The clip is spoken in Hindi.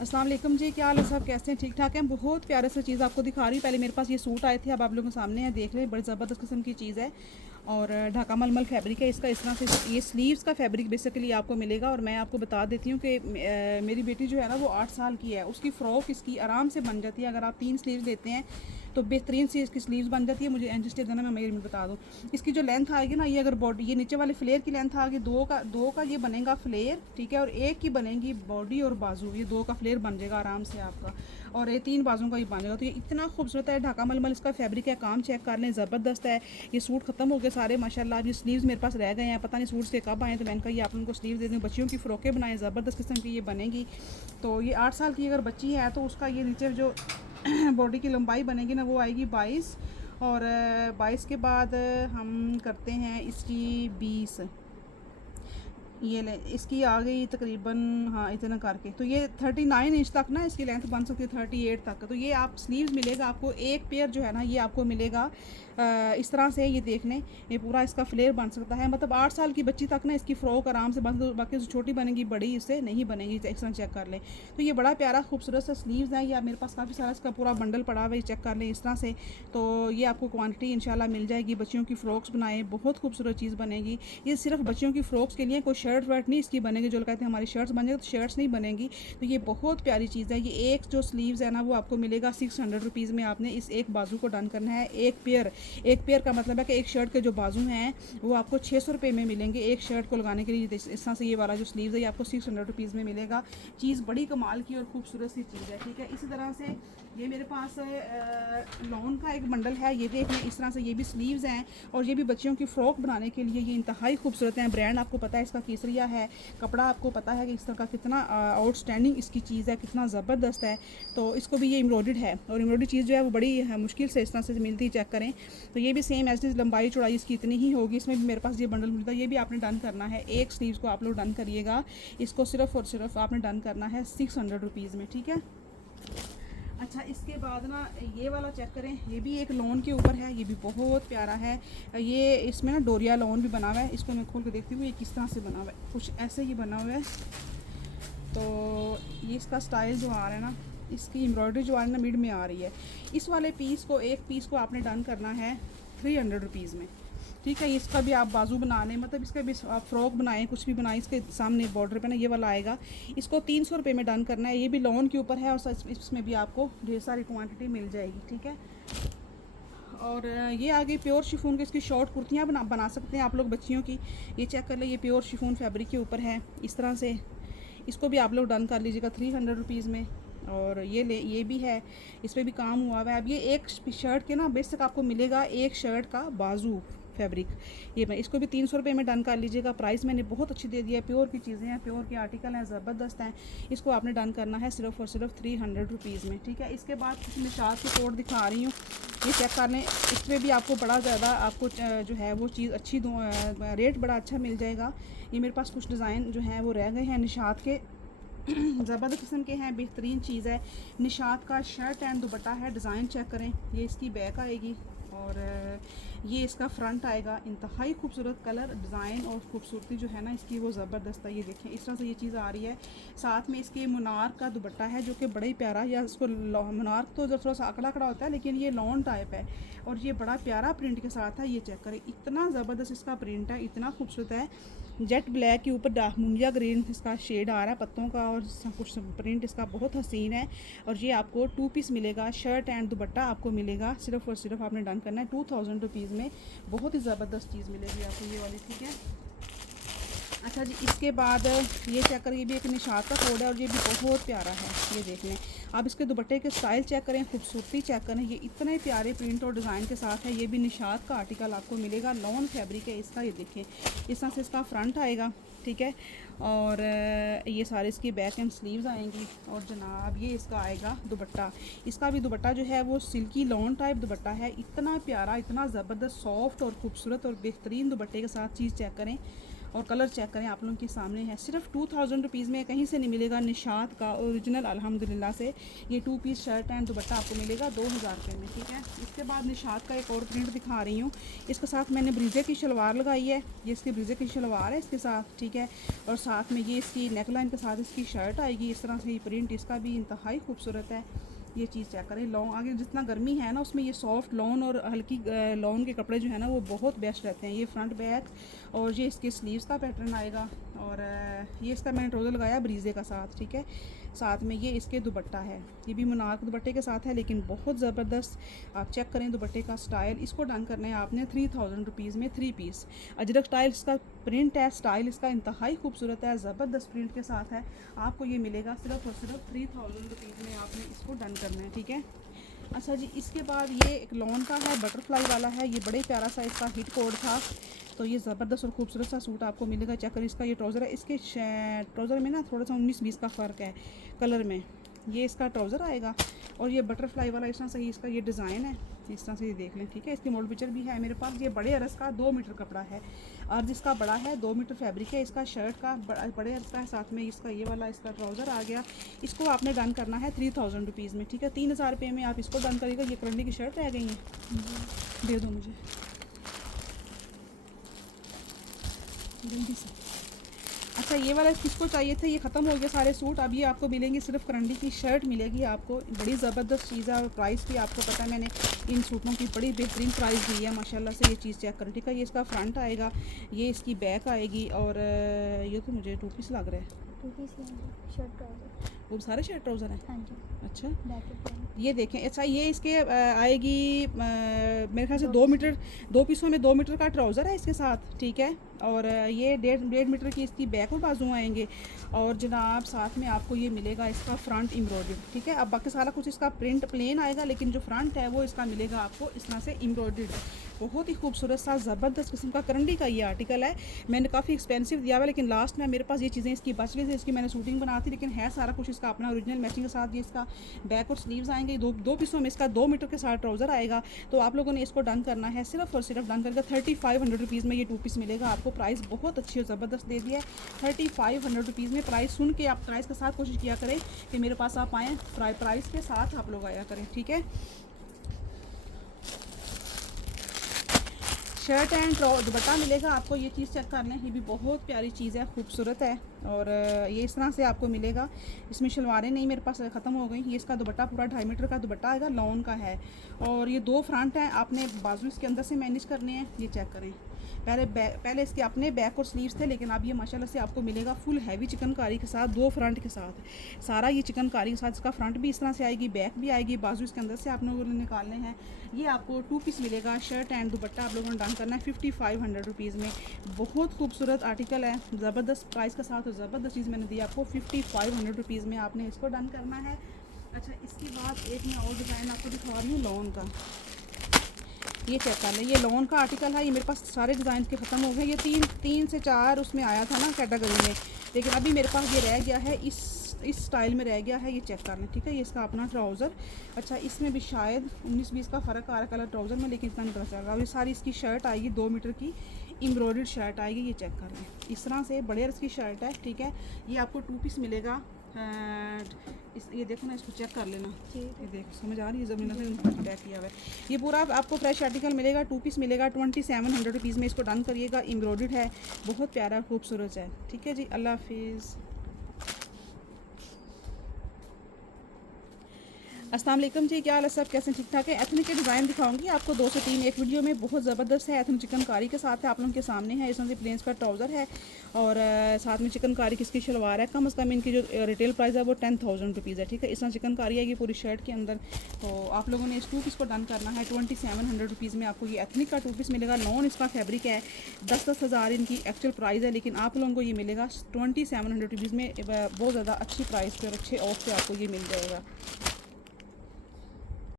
अस्सलाम वालेकुम जी, क्या हाल है सब, कैसे हैं? ठीक ठाक हैं। बहुत प्यारे सा चीज़ आपको दिखा रही हूँ। पहले मेरे पास ये सूट आए थे, अब आप लोगों के सामने है, देख लें। बड़ी ज़बरदस्त किस्म की चीज़ है और ढाका मलमल फैब्रिक है इसका। इस तरह से ये स्लीव्स का फैब्रिक बेसिकली आपको मिलेगा। और मैं आपको बता देती हूँ कि मेरी बेटी जो है ना वो 8 साल की है, उसकी फ़्रॉक इसकी आराम से बन जाती है। अगर आप 3 स्लीव्स लेते हैं तो बेहतरीन सी इसकी स्लीव्स बन जाती है। मुझे एंड स्टेप देना, मैं मेजरमेंट बता दूँ। इसकी जो लेंथ आएगी ना, ये अगर बॉडी, ये नीचे वाले फ्लेयर की लेंथ आ गई, दो का ये बनेगा फ्लेयर, ठीक है। और एक की बनेगी बॉडी और बाजू, ये 2 का फ्लेयर बन जाएगा आराम से आपका। और ये 3 बाजुओं का ही बन जाएगा। तो ये इतना खूबसूरत है, ढाका मलमल इसका फैब्रिक है। काम चेक कर लें, ज़बरदस्त है। ये सूट ख़त्म हो गए सारे माशाल्लाह। ये स्लीव्स मेरे पास रह गए हैं, पता नहीं सूट्स के कब आए, तो मैंने कहा ये आप उनको स्लीव दे दूँ। बच्चियों की फ़्रॉकें बनाएं, ज़बरदस्त किस्म की ये बनेगी। तो ये 8 साल की अगर बच्ची है तो उसका ये नीचे जो बॉडी की लंबाई बनेगी ना वो आएगी 22। और 22 के बाद हम करते हैं इसकी 20। ये ले इसकी आ गई तकरीबन, हाँ इतना करके। तो ये 39 इंच तक ना इसकी लेंथ बन सकती है, 38 तक। तो ये आप स्लीव्स मिलेगा आपको एक पेयर जो है ना, ये आपको मिलेगा इस तरह से। ये देख लें, ये पूरा इसका फ्लेयर बन सकता है। मतलब 8 साल की बच्ची तक ना इसकी फ़्रॉक आराम से बन, बाकी जो छोटी बनेगी बड़ी इससे नहीं बनेगी। इस तरह चेक कर लें। तो ये बड़ा प्यारा खूबसूरत सा स्लीव्स है। ये मेरे पास काफ़ी सारा इसका पूरा बंडल पड़ा हुआ है, चेक कर लें इस तरह से। तो ये आपको क्वान्टिटी इंशाल्लाह मिल जाएगी। बच्चियों की फ़्रॉक्स बनाए, बहुत खूबसूरत चीज़ बनेगी। ये सिर्फ बच्चियों की फ़्रॉक्स के लिए, कोई शर्ट वर्ट नहीं इसकी बनेगी। जो कहते हैं हमारी शर्ट्स बन जाएगी, तो शर्ट्स नहीं बनेगी। तो ये बहुत प्यारी चीज़ है। ये एक जो स्लीव्स है ना वो आपको मिलेगा 600 रुपीज़ में। आपने इस एक बाजू को डन करना है। एक पेयर का मतलब है कि एक शर्ट के जो बाजू हैं वो आपको 600 रुपये में मिलेंगे एक शर्ट को लगाने के लिए। इस तरह से ये वाला जो स्लीव्स है ये आपको 600 रुपीज़ में मिलेगा। चीज़ बड़ी कमाल की और खूबसूरत सी चीज़ है, ठीक है। इसी तरह से ये मेरे पास लॉन का एक बंडल है। ये देख लें इस तरह से, ये भी स्लीव्स हैं और ये भी बच्चियों की फ़्रॉक बनाने के लिए ये इंतहाई खूबसूरत हैं। ब्रांड आपको पता है इसका केसरिया है। कपड़ा आपको पता है कि इस तरह का कितना आउटस्टैंडिंग इसकी चीज़ है, कितना ज़बरदस्त है। तो इसको भी ये एम्ब्रॉयडर्ड है और एम्ब्रॉयडर्ड चीज़ जो है वो बड़ी मुश्किल से इस तरह से मिलती है, चेक करें। तो ये भी सेम एज इज लंबाई चौड़ाई इसकी इतनी ही होगी। इसमें भी मेरे पास ये बंडल मिलता है। ये भी आपने डन करना है, एक स्लीव्स को आप लोग डन करिएगा। इसको सिर्फ और सिर्फ आपने डन करना है 600 रुपीज़ में, ठीक है। अच्छा, इसके बाद ना ये वाला चेक करें। ये भी एक लॉन के ऊपर है, ये भी बहुत प्यारा है। ये इसमें ना डोरिया लॉन भी बना हुआ है। इसको मैं खोल के देखती हूँ ये किस तरह से बना हुआ है। कुछ ऐसे ही बना हुआ है। तो ये इसका स्टाइल जो आ रहा है ना, इसकी एम्ब्रॉयडरी जो आ रही है ना मिड में आ रही है। इस वाले पीस को, एक पीस को आपने डन करना है 300 रुपीज़ में, ठीक है। इसका भी आप बाजू बना लें, मतलब इसका भी आप फ्रॉक बनाएं, कुछ भी बनाएं। इसके सामने बॉर्डर पे ना ये वाला आएगा। इसको 300 रुपये में डन करना है। ये भी लॉन के ऊपर है और इसमें भी आपको ढेर सारी क्वांटिटी मिल जाएगी, ठीक है। और ये आगे प्योर शिफॉन की इसकी शॉर्ट कुर्तियाँ बना सकते हैं आप लोग बच्चियों की। ये चेक कर ले, ये प्योर शिफॉन फैब्रिक के ऊपर है इस तरह से। इसको भी आप लोग डन कर लीजिएगा 300 रुपीज़ में। और ये भी है, इस पर भी काम हुआ हुआ है। अब ये एक शर्ट के ना बेसिक आपको मिलेगा एक शर्ट का बाजू फैब्रिक। ये मैं इसको भी 300 रुपये में डन कर लीजिएगा। प्राइस मैंने बहुत अच्छी दे दिया है। प्योर की चीज़ें हैं, प्योर के आर्टिकल हैं, ज़बरदस्त हैं। इसको आपने डन करना है सिर्फ और सिर्फ 300 रुपीज़ में, ठीक है। इसके बाद कुछ निशात के कोड दिखा रही हूँ, ये चेक कर लें। इसमें भी आपको बड़ा ज़्यादा आपको जो है वो चीज़ अच्छी रेट बड़ा अच्छा मिल जाएगा। ये मेरे पास कुछ डिज़ाइन जो हैं वो रह गए हैं निशात के, ज़बरदस्त किस्म के हैं, बेहतरीन चीज़ है। निशात का शर्ट एंड दुपट्टा है। डिज़ाइन चेक करें, ये इसकी बैक आएगी और ये इसका फ्रंट आएगा। इंतहाई खूबसूरत कलर, डिज़ाइन और खूबसूरती जो है ना इसकी वो ज़बरदस्त है। ये देखें इस तरह से ये चीज़ आ रही है। साथ में इसके मुनार का दुपट्टा है जो कि बड़ा ही प्यारा, या इसको मुनार तो जो थोड़ा सा आकड़ा आकड़ा होता है लेकिन ये लॉन टाइप है और ये बड़ा प्यारा प्रिंट के साथ है। ये चेक करें, इतना ज़बरदस्त इसका प्रिंट है, इतना खूबसूरत है। जेट ब्लैक के ऊपर डार्क मुंगिया ग्रीन इसका शेड आ रहा है पत्तों का और कुछ प्रिंट इसका बहुत हसीन है। और ये आपको 2 पीस मिलेगा, शर्ट एंड दुपट्टा आपको मिलेगा। सिर्फ और सिर्फ आपने डन करना है 2000 रुपीज़ में। बहुत ही ज़बरदस्त चीज़ मिलेगी आपको ये वाली, ठीक है। अच्छा जी, इसके बाद ये चेक करें, ये भी एक निशात का कोड है और ये भी बहुत प्यारा है। ये देख लें आप, इसके दुपट्टे के स्टाइल चेक करें, खूबसूरती चेक करें। ये इतने प्यारे प्रिंट और डिज़ाइन के साथ है। ये भी निशात का आर्टिकल आपको मिलेगा, लॉन फैब्रिक है इसका। ये देखें इस तरह से इसका फ्रंट आएगा, ठीक है। और ये सारे इसकी बैक एंड स्लीव्स आएंगी। और जनाब ये इसका आएगा दुपट्टा। इसका भी दुपट्टा जो है वो सिल्की लॉन टाइप दुपट्टा है। इतना प्यारा, इतना ज़बरदस्त, सॉफ्ट और खूबसूरत और बेहतरीन दुपट्टे के साथ चीज़ चेक करें। और कलर चेक करें, आप लोगों के सामने है। सिर्फ 2000 रुपीज़ में कहीं से नहीं मिलेगा। निशात का ओरिजिनल अल्हम्दुलिल्लाह से ये 2 पीस शर्ट एंड दुपट्टा आपको मिलेगा 2000 रुपये में, ठीक है। इसके बाद निशात का एक और प्रिंट दिखा रही हूँ। इसके साथ मैंने ब्रीजे की शलवार लगाई है, ये इसकी ब्रीजे की शलवार है इसके साथ, ठीक है। और साथ में ये इसकी नेकलाइन के साथ इसकी शर्ट आएगी। इस तरह से ये प्रिंट इसका भी इंतहाई खूबसूरत है। ये चीज़ चेक करें, लॉन आगे जितना गर्मी है ना उसमें ये सॉफ्ट लॉन और हल्की लॉन के कपड़े जो है ना वो बहुत बेस्ट रहते हैं। ये फ्रंट बैक और ये इसके स्लीव्स का पैटर्न आएगा। और ये इसका मैंने ट्राउज़र लगाया ब्रीजे का साथ, ठीक है। साथ में ये इसके दुपट्टा है, ये भी मुनार दुपट्टे के साथ है लेकिन बहुत ज़बरदस्त। आप चेक करें दुपट्टे का स्टाइल। इसको डन करना है आपने 3000 रुपीज़ में 3 पीस। अजरक स्टाइल इसका प्रिंट है, स्टाइल इसका इंतहाई खूबसूरत है, ज़बरदस्त प्रिंट के साथ है। आपको ये मिलेगा सिर्फ और सिर्फ 3000 रुपीज़ में। आपने इसको डन करना है, ठीक है। अच्छा जी, इसके बाद ये एक लॉन का है, बटरफ्लाई वाला है। ये बड़े प्यारा सा इसका हिट कोड था। तो ये ज़बरदस्त और खूबसूरत सा सूट आपको मिलेगा। चेक करें, इसका ये ट्राउज़र है। इसके ट्राउज़र में ना थोड़ा सा 19-20 का फ़र्क है कलर में। ये इसका ट्राउज़र आएगा और ये बटरफ्लाई वाला इस तरह से ही इसका ये डिज़ाइन है। इस तरह से ये देख लें, ठीक है। इसकी मॉडल पिक्चर भी है मेरे पास। ये बड़े अरस का 2 मीटर कपड़ा है, अर्ज इसका बड़ा है, 2 मीटर फैब्रिक है इसका। शर्ट का बड़े अर्ज का है, साथ में इसका ये वाला इसका ट्राउज़र आ गया। इसको आपने डन करना है 3000 रुपीज़ में, ठीक है। 3000 रुपये में आप इसको डन करिएगा। ये करंडी की शर्ट रह गई है, दे दो मुझे जल्दी से। अच्छा, ये वाला किसको चाहिए था, ये ख़त्म हो गया सारे सूट। अब ये आपको मिलेंगे, सिर्फ करंडी की शर्ट मिलेगी आपको। बड़ी ज़बरदस्त चीज़ है और प्राइस भी आपको पता है, मैंने इन सूटों की बड़ी बेहतरीन प्राइस दी है माशाल्लाह से। ये चीज़ चेक करें, ठीक है। ये इसका फ्रंट आएगा, ये इसकी बैक आएगी और ये तो मुझे 2 पीस लग रहा है। 2 पीस शर्ट ट्राउज़र, वो सारे शर्ट ट्राउज़र हैं? हाँ जी। अच्छा, बैक ये देखें। अच्छा, ये इसके आएगी मेरे ख्याल से 2 मीटर, 2 पीसों में 2 मीटर का ट्राउज़र है इसके साथ, ठीक है। और ये 1.5 मीटर की इसकी बैक और बाजू आएंगे। और जनाब साथ में आपको ये मिलेगा इसका फ्रंट एम्ब्रॉयडर्ड, ठीक है। अब बाकी सारा कुछ इसका प्रिंट प्लेन आएगा लेकिन जो फ्रंट है वो इसका मिलेगा आपको इस तरह से एम्ब्रॉयडर्ड। बहुत ही खूबसूरत सा ज़बरदस्त किस्म का करंडी का ये आर्टिकल है। मैंने काफ़ी एक्सपेंसिव दिया हुआ लेकिन लास्ट में मेरे पास ये चीज़ें इसकी बच गई थी, इसकी मैंने शूटिंग बना थी। लेकिन है सारा कुछ इसका अपना ओरिजिनल मैचिंग के साथ। ये इसका बैक और स्लीव्स आएंगे, दो पीसों में इसका 2 मीटर के साथ ट्राउज़र आएगा। तो आप लोगों ने इसको डन करना है, सिर्फ और सिर्फ डन करके 3500 रुपीज़ में ये 2 पीस मिलेगा आपको। प्राइस बहुत अच्छी और ज़बरदस्त दे दिया है 3500 रुपीज़ में। प्राइस सुन के आप प्राइस के साथ कोशिश किया करें कि मेरे पास आप आएँ, प्राइस के साथ आप लोग आया करें, ठीक है। शर्ट एंड दुपट्टा मिलेगा आपको। ये चीज़ चेक कर लें, ये भी बहुत प्यारी चीज़ है, खूबसूरत है। और ये इस तरह से आपको मिलेगा। इसमें शलवारें नहीं मेरे पास ख़त्म हो गई। ये इसका दुपट्टा पूरा 2.5 मीटर का दुपट्टा आएगा, लॉन का है। और ये 2 फ्रंट हैं, आपने बाजू इसके अंदर से मैनेज करने हैं। ये चेक करें, पहले इसके अपने बैक और स्लीव्स थे लेकिन अब ये माशाल्लाह से आपको मिलेगा फुल हैवी चिकनकारी के साथ, 2 फ्रंट के साथ। सारा ये चिकनकारी के साथ, इसका फ्रंट भी इस तरह से आएगी, बैक भी आएगी, बाजू इसके अंदर से आप लोगों ने निकालने हैं। ये आपको 2 पीस मिलेगा। शर्ट एंड दुपट्टा आप लोगों ने डन करना है 5500 रुपीज़ में। बहुत खूबसूरत आर्टिकल है, ज़बरदस्त प्राइस के साथ और ज़बरदस्त चीज़ मैंने दी आपको 5500 रुपीज़ में। आपने इसको डन करना है। अच्छा, इसके बाद एक मैं और डिज़ाइन आपको दिखा रही हूँ लॉन का। ये चेक कर लें, ये लॉन का आर्टिकल है। ये मेरे पास सारे डिज़ाइन के ख़त्म हो गए। ये 3 से 4 उसमें आया था ना कैटेगरी में, लेकिन अभी मेरे पास ये रह गया है, इस स्टाइल में रह गया है। ये चेक कर लें, ठीक है। ये इसका अपना ट्राउज़र। अच्छा, इसमें भी शायद 19-20 का फ़र्क आ रहा है कलर ट्राउज़र में, लेकिन इतना नहीं पता चल रहा। और ये सारी इसकी शर्ट आएगी 2 मीटर की एम्ब्रॉयडर्ड शर्ट आएगी। ये चेक कर लें, इस तरह से बड़े अर्ज की शर्ट है, ठीक है। ये आपको 2 पीस मिलेगा। ये देखो ना, इसको चेक कर लेना। ये देखो, समझ आ रही है, ज़मीन से पैक किया हुआ है। ये पूरा आपको फ्रेश आर्टिकल मिलेगा, 2 पीस मिलेगा 2700 रुपीज़ में। इसको डन करिएगा। एम्ब्रॉयडर्ड है, बहुत प्यारा खूबसूरत है, ठीक है जी। अल्लाह हाफिज़। अस्सलाम वालेकुम जी, क्या हाल है सब, कैसे ठीक ठाक है। एथनिक के डिज़ाइन दिखाऊंगी आपको 2 से 3 एक वीडियो में। बहुत ज़बरदस्त है, एथनिक चिकनकारी के साथ है, आप लोगों के सामने है। इसमें से प्लेन्स का ट्राउज़र है और साथ में चिकनकारी किसकी शलवार है। कम अज़ कम इनकी जो रिटेल प्राइस है वो 10,000 रुपीज़ है, ठीक है। इसमें चिकनकारी आएगी पूरी शर्ट के अंदर। तो आप लोगों ने इस 2 पीस को डन करना है 2700 रुपीज़ में। आपको ये एथनिक का 2 पीस मिलेगा। नॉन इसका फैब्रिक है, 10-10 हज़ार इनकी एक्चुअल प्राइस है, लेकिन आप लोगों को ये मिलेगा 2700 रुपीज़ में। बहुत ज़्यादा अच्छी प्राइस पर और अच्छे ऑफ पे आपको ये मिल जाएगा।